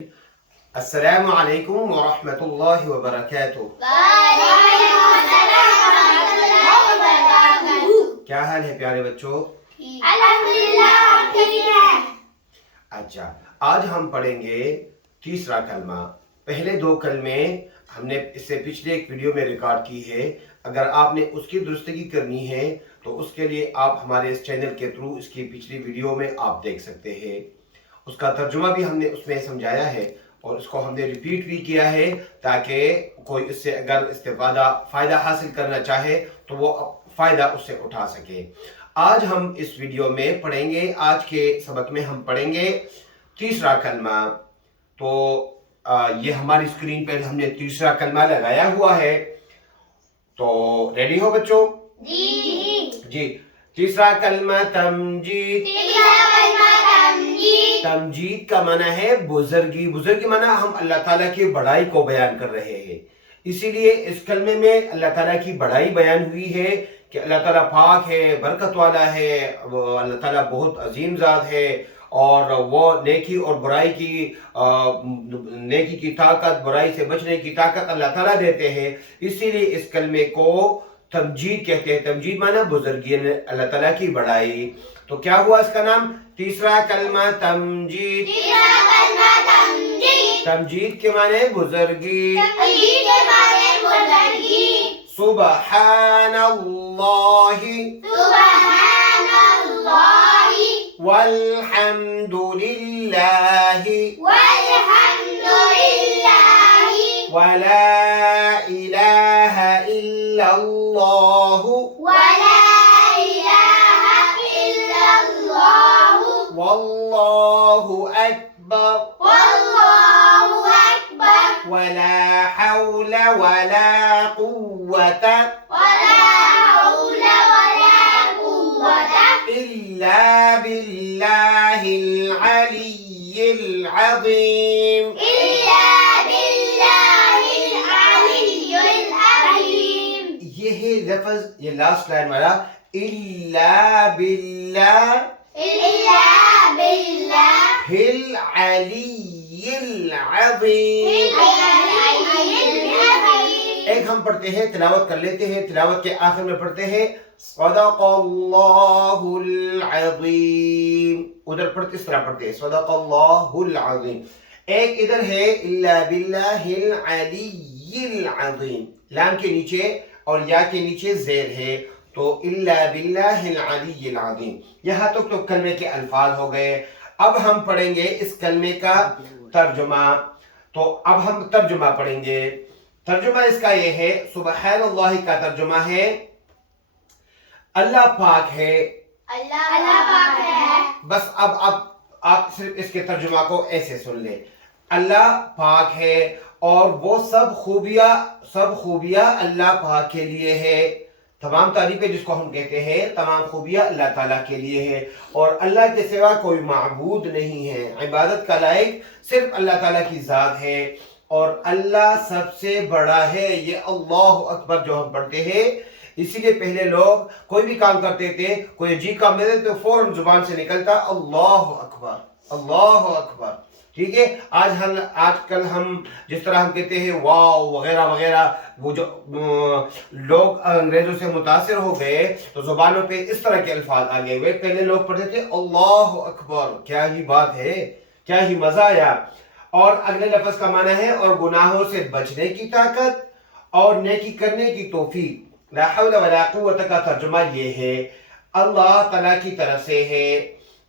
السلام علیکم ورحمۃ اللہ وبرکاتہ۔ وعلیکم السلام ورحمۃ اللہ وبرکاتہ۔ کیا حال ہے پیارے بچوں؟ الحمدللہ ہم ٹھیک ہیں۔ اچھا، آج ہم پڑھیں گے تیسرا کلمہ۔ پہلے دو کلمے ہم نے اس سے پچھلے ایک ویڈیو میں ریکارڈ کی ہے۔ اگر آپ نے اس کی درستگی کرنی ہے تو اس کے لیے آپ ہمارے اس چینل کے تھرو اس کی پچھلی ویڈیو میں آپ دیکھ سکتے ہیں۔ اس کا ترجمہ بھی ہم نے اس میں سمجھایا ہے اور اس کو ہم نے ریپیٹ بھی کیا ہے تاکہ کوئی اس سے اگر فائدہ حاصل کرنا چاہے تو وہ فائدہ اس سے اٹھا سکے۔ آج ہم اس ویڈیو میں پڑھیں گے، آج کے سبق میں ہم پڑھیں گے تیسرا کلمہ۔ تو یہ ہماری اسکرین پہ ہم نے تیسرا کلمہ لگایا ہوا ہے، تو ریڈی ہو بچوں؟ جی، تیسرا کلمہ تمجید۔ تمجید کا معنی ہے بزرگی۔ بزرگی معنی ہم اللہ تعالیٰ کی بڑائی کو بیان کر رہے ہیں، اسی لیے اس کلمے میں اللہ تعالیٰ کی بڑائی بیان ہوئی ہے کہ اللہ تعالیٰ پاک ہے، برکت والا ہے، وہ اللہ تعالیٰ بہت عظیم ذات ہے اور وہ نیکی اور برائی کی نیکی کی طاقت، برائی سے بچنے کی طاقت اللہ تعالیٰ دیتے ہیں۔ اسی لیے اس کلمے کو تمجید کہتے ہیں۔ تمجید معنی بزرگی، اللہ تعالیٰ کی بڑائی۔ تو کیا ہوا اس کا نام؟ تیسرا کلمہ تمجید۔ تمجید کے معنی بزرگی۔ سبحان اللہ والحمد للہ ولا الہ الا اللہ واللہ اکبر ولا حول ولا قوة إلا بالله العلي العظيم۔ یہ ہے لفظ، یہ لاسٹ لائن والا إلا بالله العلی العظیم۔ ایک ہم پڑھتے ہیں، تلاوت کر لیتے ہیں، تلاوت کے آخر میں پڑھتے ہیں صدق اللہ العظیم۔ ادھر پڑھتے اس طرح پڑھتے ہیں صدق اللہ العظیم۔ ایک ادھر ہے الا باللہ العلی العظیم، لام کے نیچے اور یا کے نیچے زیر ہے، تو الا باللہ العلی العظیم۔ یہاں تک تو کلمے کے الفاظ ہو گئے۔ اب ہم پڑھیں گے اس کلمے کا ترجمہ۔ تو اب ہم ترجمہ پڑھیں گے۔ ترجمہ اس کا یہ ہے، سبحان اللہ کا ترجمہ ہے اللہ پاک ہے۔ بس اب آپ صرف اس کے ترجمہ کو ایسے سن لیں، اللہ پاک ہے اور وہ سب خوبیاں اللہ پاک کے لیے ہے۔ تمام تعریفیں جس کو ہم کہتے ہیں، تمام خوبیاں اللہ تعالیٰ کے لیے ہے اور اللہ کے سوا کوئی معبود نہیں ہے۔ عبادت کا لائق صرف اللہ تعالیٰ کی ذات ہے اور اللہ سب سے بڑا ہے۔ یہ اللہ اکبر جو ہم پڑھتے ہیں، اسی لیے پہلے لوگ کوئی بھی کام کرتے تھے، کوئی عجیب کام کرتے تو فوراً زبان سے نکلتا اللہ اکبر، اللہ اکبر۔ ٹھیک ہے، آج کل ہم جس طرح ہم کہتے ہیں واو وغیرہ وغیرہ، وہ جو لوگ انگریزوں سے متاثر ہو گئے تو زبانوں پہ اس طرح کے الفاظ آ گئے ہوئے۔ پہلے لوگ پڑھتے تھے اللہ اکبر، کیا ہی بات ہے، کیا ہی مزہ آیا۔ اور اگلے لفظ کا معنی ہے اور گناہوں سے بچنے کی طاقت اور نیکی کرنے کی توفیق۔ لا حول ولا قوت کا ترجمہ یہ ہے، اللہ تعالیٰ کی طرف سے ہے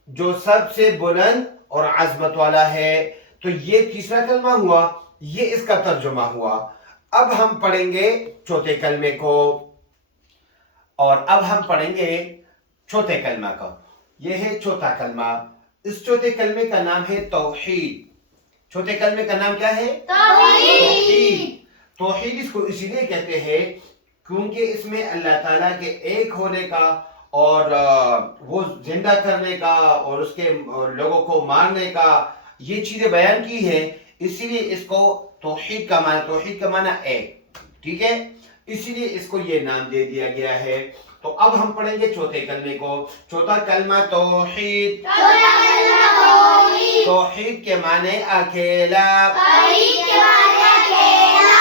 جو سب سے بلند اور عظمت والا ہے۔ تو یہ تیسرا کلمہ ہوا، یہ اس کا ترجمہ ہوا۔ اب ہم پڑھیں گے چوتھے کلمے کو، اور اب ہم پڑھیں گے چوتھے کلمہ کو۔ یہ ہے چوتھا کلمہ۔ اس چوتھے کلمے کا نام ہے توحید۔ چوتھے کلمے کا نام کیا ہے؟ توحید۔ توحید اس کو اسی لیے کہتے ہیں کیونکہ اس میں اللہ تعالیٰ کے ایک ہونے کا اور وہ زندہ کرنے کا اور اس کے لوگوں کو مارنے کا یہ چیزیں بیان کی ہیں، اسی لیے اس کو توحید کا معنی ایک، ٹھیک ہے، اسی لیے اس کو یہ نام دے دیا گیا ہے۔ تو اب ہم پڑھیں گے چوتھے کلمے کو۔ چوتھا کلمہ توحید۔ توحید کے معنی اکیلا. توحید کے معنی اکیلا.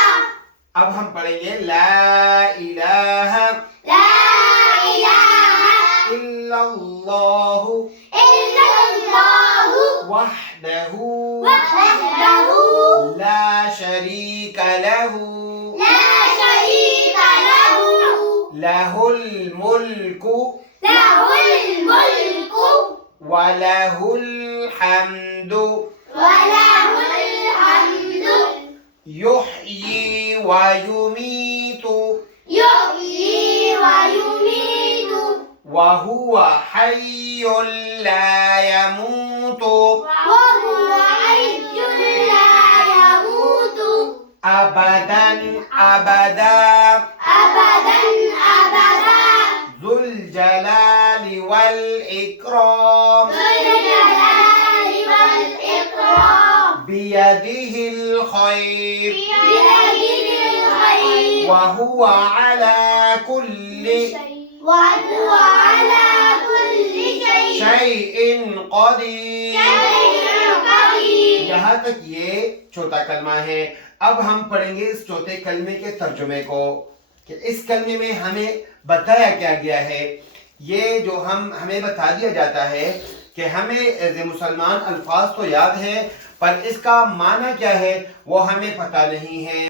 اب ہم پڑھیں گے لا الہ لا الہ الا اللہ الا اللہ وحدہ وحدہ لا شریک لہ لا شریک لہ لہ الملک لہ الملک ولہ الحمد وله الحمد یحیی ویمیت يحيي ويميت وهو حی لا يموت وهو حي لا يموت ابدا ابدا أبدا أبدا ذو الجلال والاکرام ذو الجلال والإكرام بیدہ الخیر بيده الخير وهو على كل وهو على كل شيء شيء قدیر. قدير. یہاں تک یہ چوتھا کلمہ ہے. اب ہم پڑھیں گے اس چوتھے کلمے کے ترجمے کو کہ اس کلمے میں ہمیں بتایا کیا گیا ہے. یہ جو ہمیں بتا دیا جاتا ہے کہ ہمیں ایز اے مسلمان الفاظ تو یاد ہیں پر اس کا معنی کیا ہے وہ ہمیں پتہ نہیں ہے.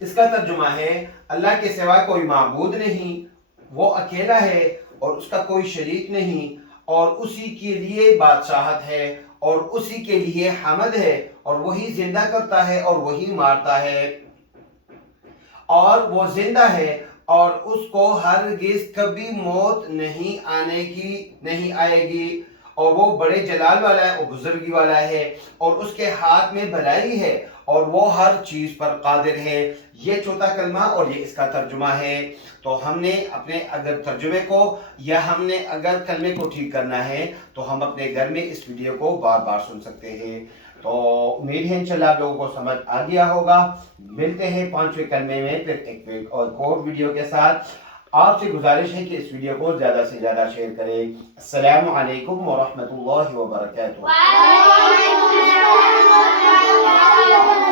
اس کا ترجمہ ہے اللہ کے سوا کوئی معبود نہیں، وہ اکیلا ہے اور اس کا کوئی شریک نہیں، اور اسی کے لیے بادشاہت ہے اور اسی کے لیے حمد ہے، اور وہی زندہ کرتا ہے اور وہی مارتا ہے، اور وہ زندہ ہے اور اس کو ہرگز کبھی موت نہیں آئے گی، اور وہ بڑے جلال والا ہے، وہ بزرگی والا ہے، اور اس کے ہاتھ میں بھلائی ہے اور وہ ہر چیز پر قادر ہے. یہ چوتھا کلمہ اور یہ اس کا ترجمہ ہے. تو ہم نے اپنے اگر ترجمے کو یا ہم نے اگر کلمے کو ٹھیک کرنا ہے تو ہم اپنے گھر میں اس ویڈیو کو بار بار سن سکتے ہیں. تو امید ہے انشاءاللہ آپ لوگوں کو سمجھ آ گیا ہوگا. ملتے ہیں 5ویں کلمے میں پھر ایک اور ویڈیو کے ساتھ. آپ سے گزارش ہے کہ اس ویڈیو کو زیادہ سے زیادہ شیئر کریں. السلام علیکم ورحمۃ اللہ وبرکاتہ. وعليكم السلام ورحمة الله وبركاته.